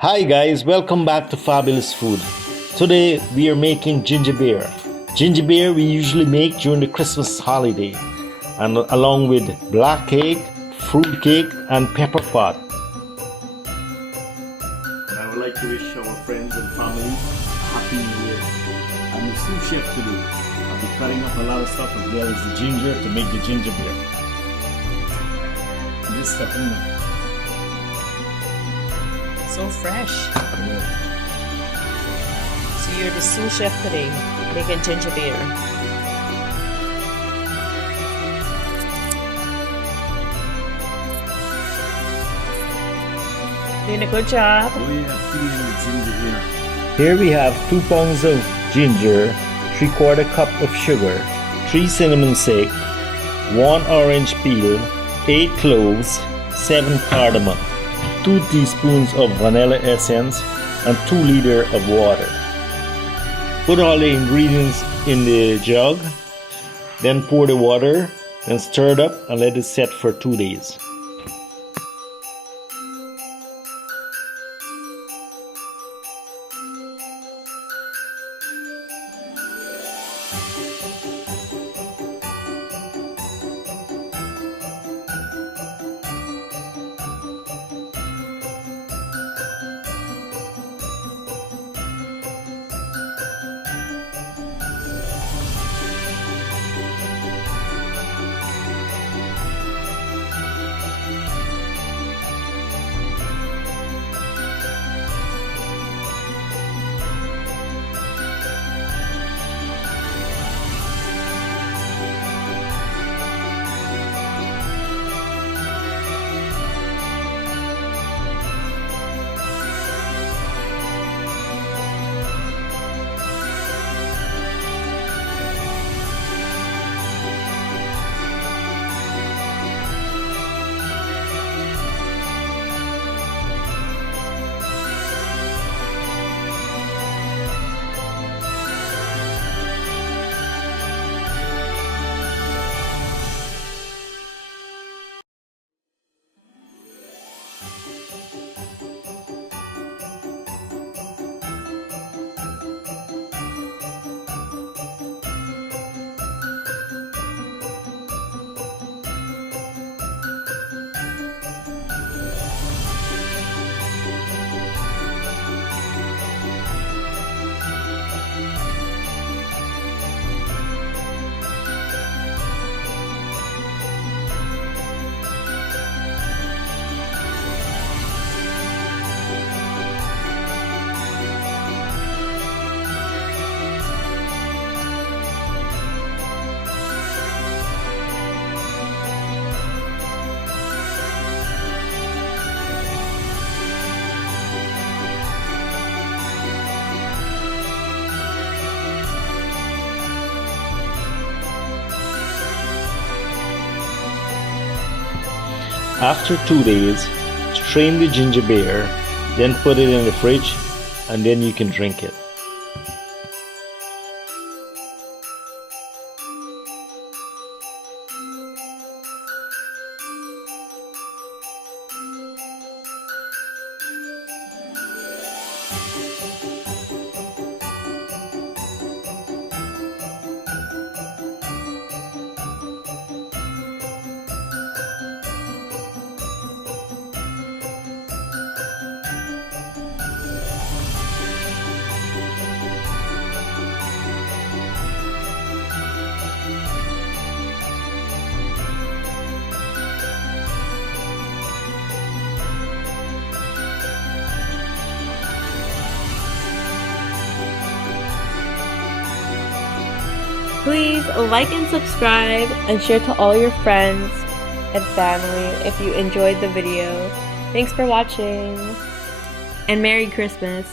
Hi guys, welcome back to Fabulous Food. Today we are making ginger beer. Ginger beer we usually make during the Christmas holiday and along with black cake, fruit cake and pepper pot. And I would like to wish our friends and family a happy new year. I'm the sous chef today. I'll be cutting up a lot of stuff as well as the ginger to make the ginger beer. This stuff in there. So fresh. So you're the sous chef today, making ginger beer. Doing a good job. Here we have 2 pounds of ginger, 3/4 cup of sugar, 3 cinnamon stick, 1 orange peel, 8 cloves, 7 cardamom, 2 teaspoons of vanilla essence and 2 liters of water. Put all the ingredients in the jug, then pour the water, then stir it up and let it set for 2 days. After 2 days, strain the ginger beer, then put it in the fridge and then you can drink it. Please like and subscribe and share to all your friends and family if you enjoyed the video. Thanks for watching and Merry Christmas.